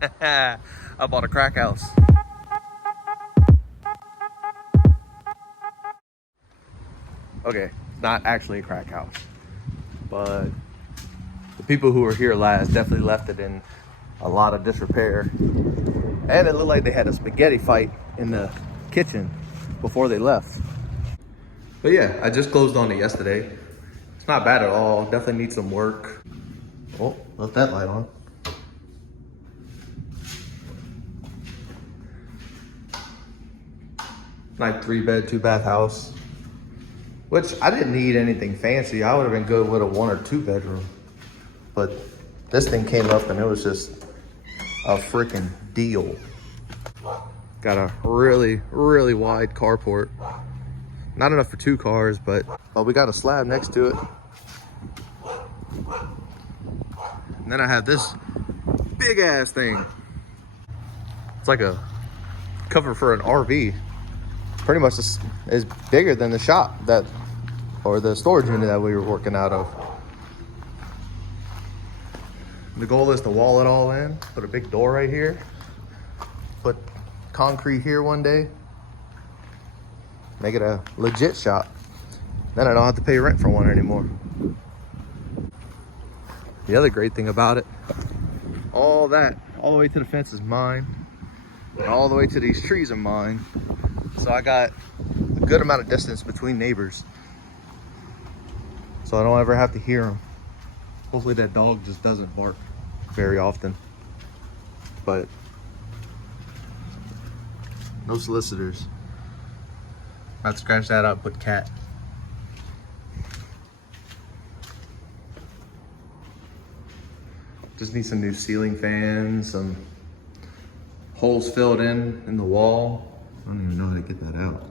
I bought a crack house. Okay, not actually a crack house, but the people who were here last definitely left it in a lot of disrepair. And it looked like they had a spaghetti fight in the kitchen before they left. But yeah, I just closed on it yesterday. It's not bad at all. Definitely needs some work. Oh, left that light on. Nice 3-bed, 2-bath house. Which I didn't need anything fancy. I would have been good with a 1 or 2 bedroom. But this thing came up and it was just a freaking deal. Got a really, really wide carport. Not enough for 2 cars, but we got a slab next to it. And then I have this big ass thing. It's like a cover for an RV. Pretty much is bigger than the shop or the storage unit that we were working out of. The goal is to wall it all in, put a big door right here, put concrete here one day, make it a legit shop. Then I don't have to pay rent for one anymore. The other great thing about it, all the way to the fence is mine, and all the way to these trees are mine. So I got a good amount of distance between neighbors, so I don't ever have to hear them. Hopefully that dog just doesn't bark very often, but no solicitors. I'd scratch that out, put cat. Just need some new ceiling fans, some holes filled in the wall. I don't even know how to get that out.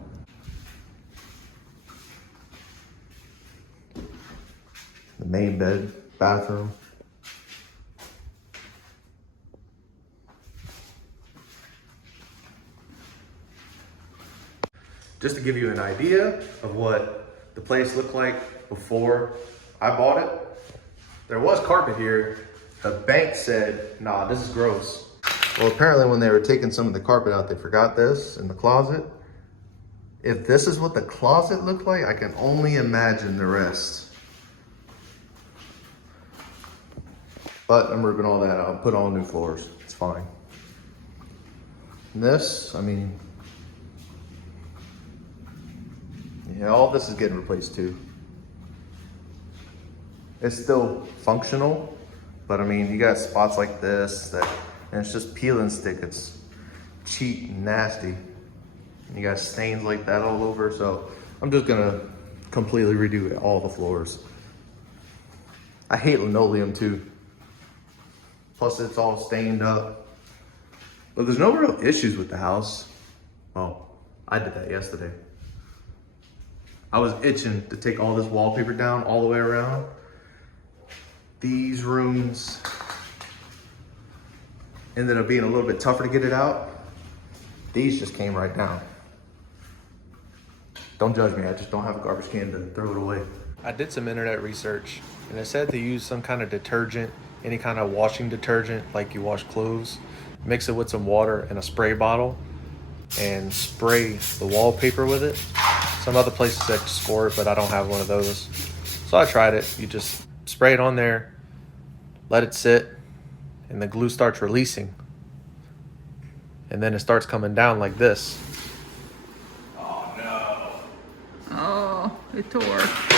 The main bed, bathroom. Just to give you an idea of what the place looked like before I bought it, there was carpet here. The bank said, nah, this is gross. Well, apparently when they were taking some of the carpet out, they forgot this in the closet. If this is what the closet looked like, I can only imagine the rest. But I'm ripping all that out, I'll put all new floors, it's fine. And this, I mean, yeah, all this is getting replaced too. It's still functional, but I mean, you got spots like this and it's just peel and stick. It's cheap and nasty. You got stains like that all over, so I'm just gonna completely redo all the floors. I hate linoleum too. Plus it's all stained up. But there's no real issues with the house. Well, I did that yesterday. I was itching to take all this wallpaper down all the way around. These rooms ended up being a little bit tougher to get it out. These just came right down. Don't judge me, I just don't have a garbage can to throw it away. I did some internet research and it said to use some kind of detergent, any kind of washing detergent like you wash clothes, mix it with some water in a spray bottle and spray the wallpaper with it. Some other places that score it, but I don't have one of those. So I tried it. You just spray it on there, let it sit, and the glue starts releasing. And then it starts coming down like this. Oh no. Oh, it tore.